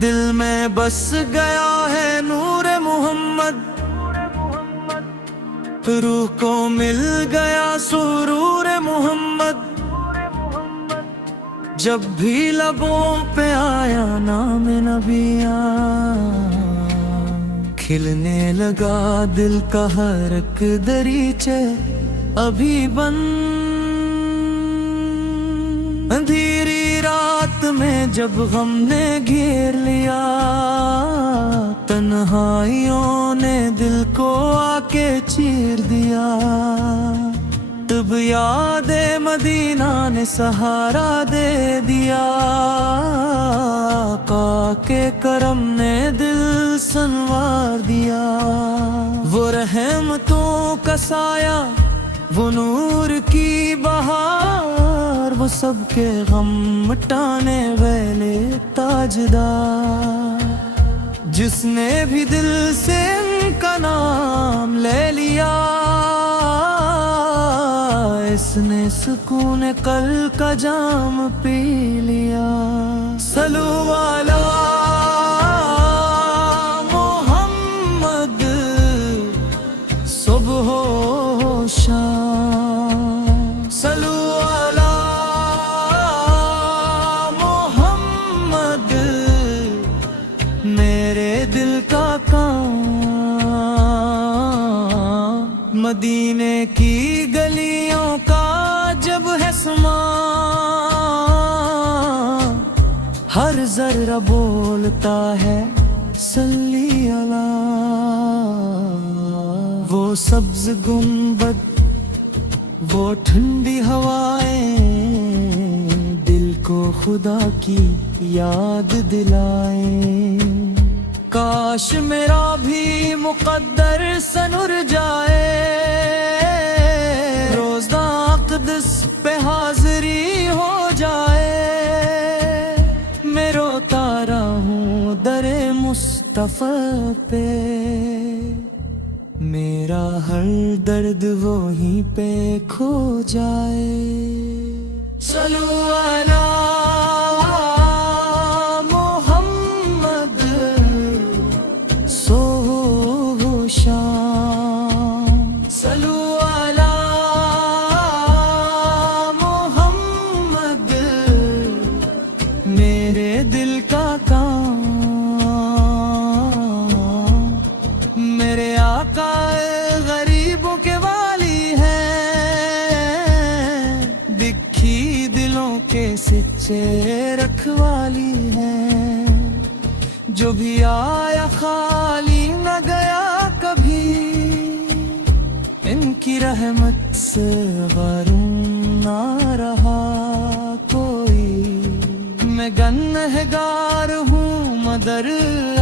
دل میں بس گیا ہے نور محمد، روح کو مل گیا سرور محمد، جب بھی لبوں پہ آیا نام نبیاں، کھلنے لگا دل کا ہر ایک دریچے، ابھی بند اندھیری رات میں جب غم نے گھیر لیا، تنہائیوں نے دل کو آ کے چیر دیا، تب یاد مدینہ نے سہارا دے دیا، آقا کے کرم نے دل سنوار دیا، وہ رحمتوں کا سایہ، وہ نور کی بہار، وہ سب کے غم مٹانے والے تاجدار، جس نے بھی دل سے ان کا نام لے لیا، اس نے سکون قلب کا جام پی لیا۔ صلو علی محمد صبح و شام، صلو علی محمد میرے دل کا کام، مدینے کی گلیوں کا جب ہے سما، ہر ذرہ بولتا ہے صلی علی، وہ سبز گنبد، وہ ٹھنڈی ہوائیں، دل کو خدا کی یاد دلائیں، کاش میرا بھی مقدر سنور جائے، روزہ اقدس پہ حاضری ہو جائے، میں روتا رہوں در مصطفیٰ پہ، میرا ہر درد وہیں پہ کھو جائے۔ صلو علی محمد صبح و شام، صلو علی محمد میرے دل کا کام، میرے آقا غریبوں کے والی ہیں، دکھی دلوں کے سچے رکھوالی ہیں، جو بھی آیا خالی نہ گیا کبھی، ان کی رحمت سے غرور نہ رہا کوئی، میں گنہگار ہوں مگر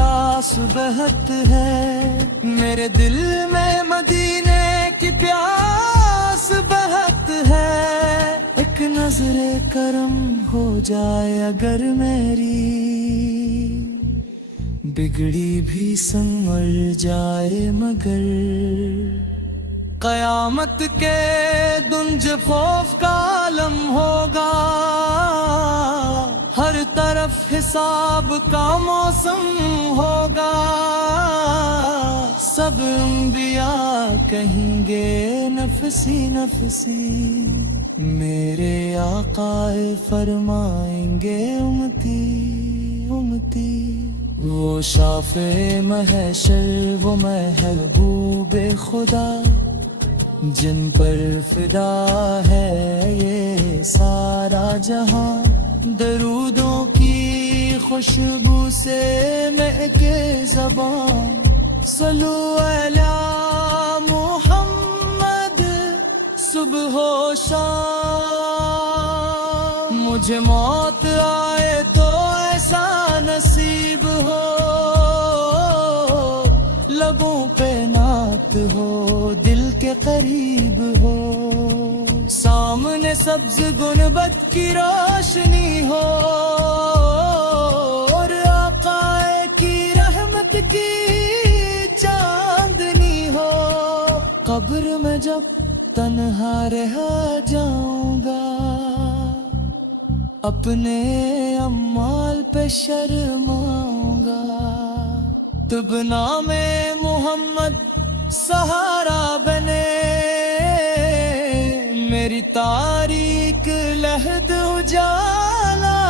آس بہت ہے، میرے دل میں مدینے کی پیاس بہت ہے، ایک نظر کرم ہو جائے اگر میری، بگڑی بھی سنور جائے مگر، قیامت کے دن جب خوف کا عالم ہوگا، ہر طرف حساب کا موسم ہوگا، سب انبیاء کہیں گے نفسی نفسی، میرے آقا فرمائیں گے امتی امتی، وہ شافع محشر وہ محبوب خدا، جن پر فدا ہے یہ سارا جہاں، درودوں کی خوشبو سے مہکے زبان، صلو علی محمد صبح و شام، مجھے موت آئے تو ایسا نصیب ہو، لبوں پہ نعت ہو دل کے قریب ہو، سامنے سبز گنبد کی روشنی ہو، اور آقا کی رحمت کی جب تنہا رہ جاؤں گا، اپنے اعمال پہ شرماؤں گا، تب نام محمد سہارا بنے، میری تاریک لحد اجالا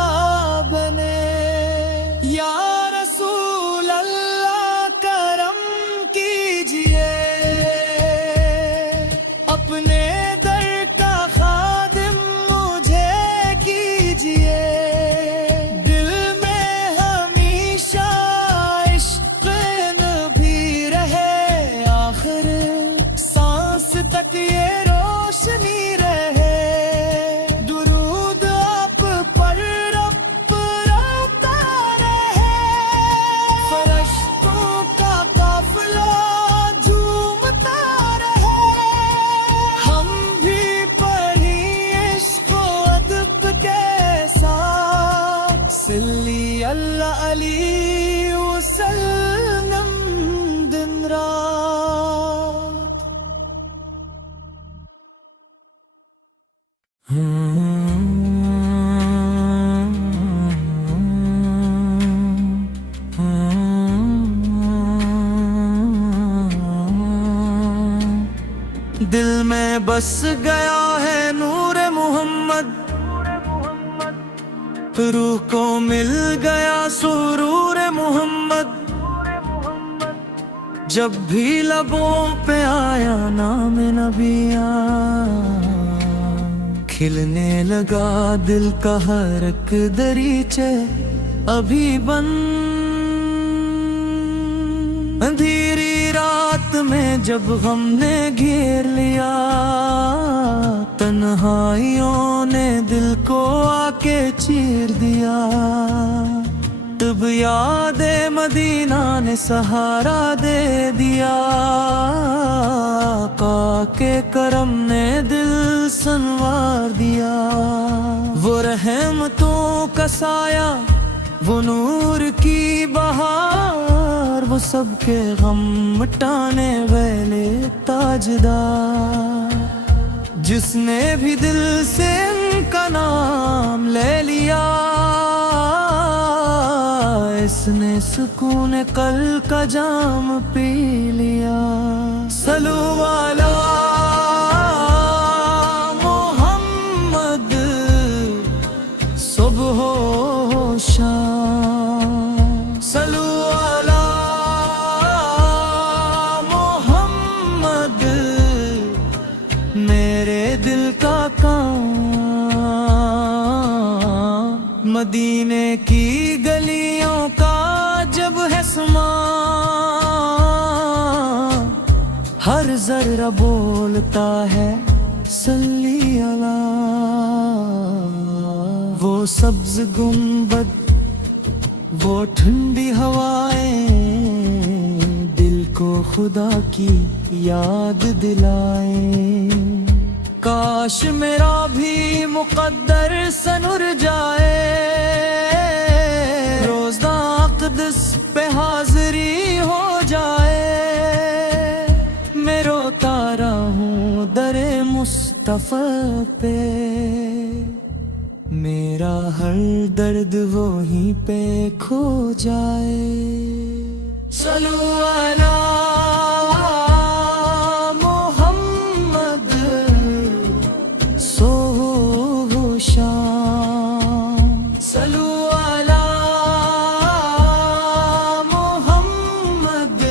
بنے۔ یا رسول اللہ کرم کیجئے، اپنے در کا خادم مجھے کیجئے، دل میں ہمیشہ عشق نبی رہے، آخر سانس تک یہ روشنی رہے، درود آپ پر رب روتا رہے، فرشتوں کا قافلہ جھومتا رہے، ہم بھی پڑھی عشق و ادب کے ساتھ، صلی اللہ علیہ وسلم دن رات۔ دل میں بس گیا ہے نور محمد، روح کو مل گیا سرور محمد، جب بھی لبوں پہ آیا نام نبی، کھلنے لگا دل کا ہر ایک دریچے، ابھی بند اندھیری رات میں جب ہم نے گھیر لیا، تنہائیوں نے دل کو آ کے چیر دیا، تب یاد مدینہ نے سہارا دے دیا، آقا کے کرم نے دل سنوار دیا، وہ رحمتوں کا سایہ، وہ نور کی بہار، وہ سب کے غم مٹانے والے تاجدار، جس نے بھی دل سے ان کا نام لے لیا، اس نے سکون قلب کا جام پی لیا۔ صلو علی محمد صبح و شام، صلو علی محمد میرے دل کا کام، مدینے کی گلیوں کا جب ہے سما، ہر ذرہ بولتا ہے صلی اللہ، وہ سبز گنبد، وہ ٹھنڈی ہوائیں، دل کو خدا کی یاد دلائیں، کاش میرا بھی مقدر سنور جائے، روزہ اقدس پہ حاضری ہو جائے، میں روتا رہوں در مصطفیٰ پہ، میرا ہر درد وہیں پہ کھو جائے۔ صلو علی محمد صبح و شام، صلو علی محمد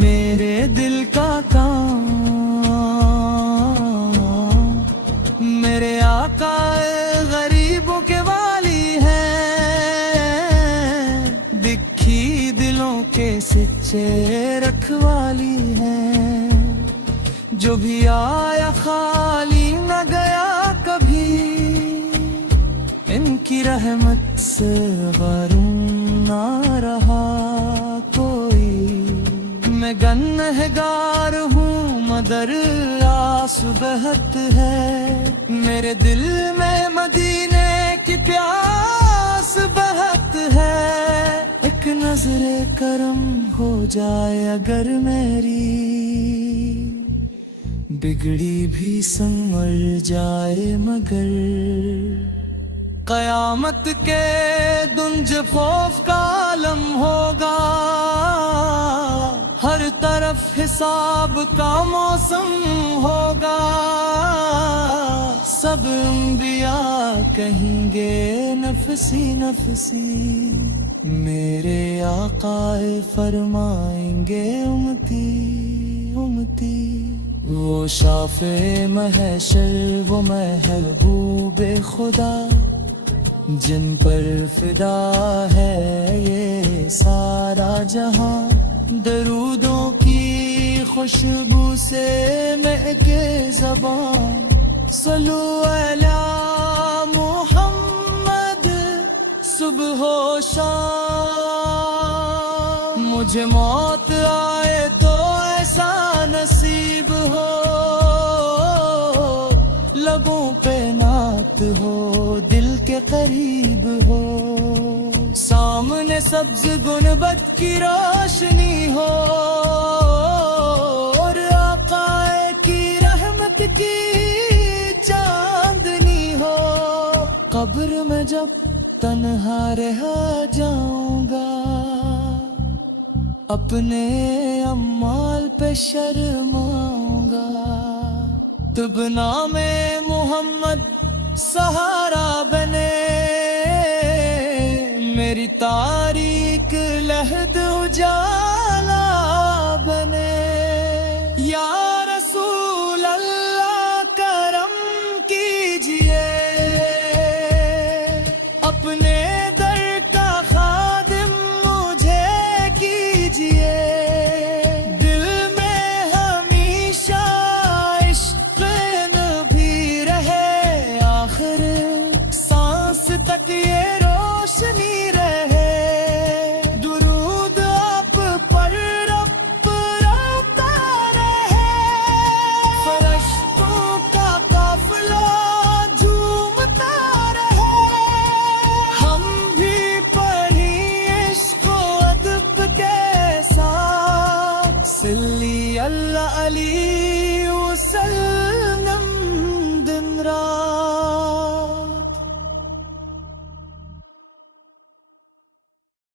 میرے دل کا کام، میرے آقا غریبوں کے والی ہیں، دکھی دلوں کے سچے رکھوالی ہیں، جو بھی آیا خالی نہ گیا کبھی، ان کی رحمت سے غرور نہ رہا کوئی، میں گنہگار ہوں مگر آس بہت ہے، میرے دل میں مدینے کی پیاس بہت ہے، ایک نظر کرم ہو جائے اگر میری، بگڑی بھی سنور جائے مگر قیامت کے دن جب خوف کا عالم ہوگا، ہر طرف حساب کا موسم ہوگا، سب انبیاء کہیں گے نفسی نفسی، میرے آقا فرمائیں گے امتی امتی۔ وہ شافع محشر وہ محبوب خدا، جن پر فدا ہے یہ سارا جہاں، درودوں کی خوشبو سے مہکے زبان، صلو علی محمد صبح و شام۔ مجھے موت آئے تو ایسا نصیب ہو، لبوں پہ نعت ہو دل کے قریب ہو، سامنے سبز گنبد کی روشنی ہو، اور آقا کی رحمت کی چاندنی ہو۔ قبر میں جب تنہا رہ جاؤں گا، اپنے اعمال پہ شرماؤں گا، تب نام محمد سہارا بنے، میری تاریک لحد اجالا بنے۔ یا رسول اللہ کرم کیجئے، اپنے در کا خادم مجھے کیجئے، دل میں ہمیشہ عشق نبی رہے، آخر سانس تک یہ روشنی رہے، درود آپ پر رب روتا رہے، فرشتوں کا قافلہ جھومتا رہے، ہم بھی پڑھی عشق و ادب کے ساتھ، صلی اللہ علیہ وسلم دن رات۔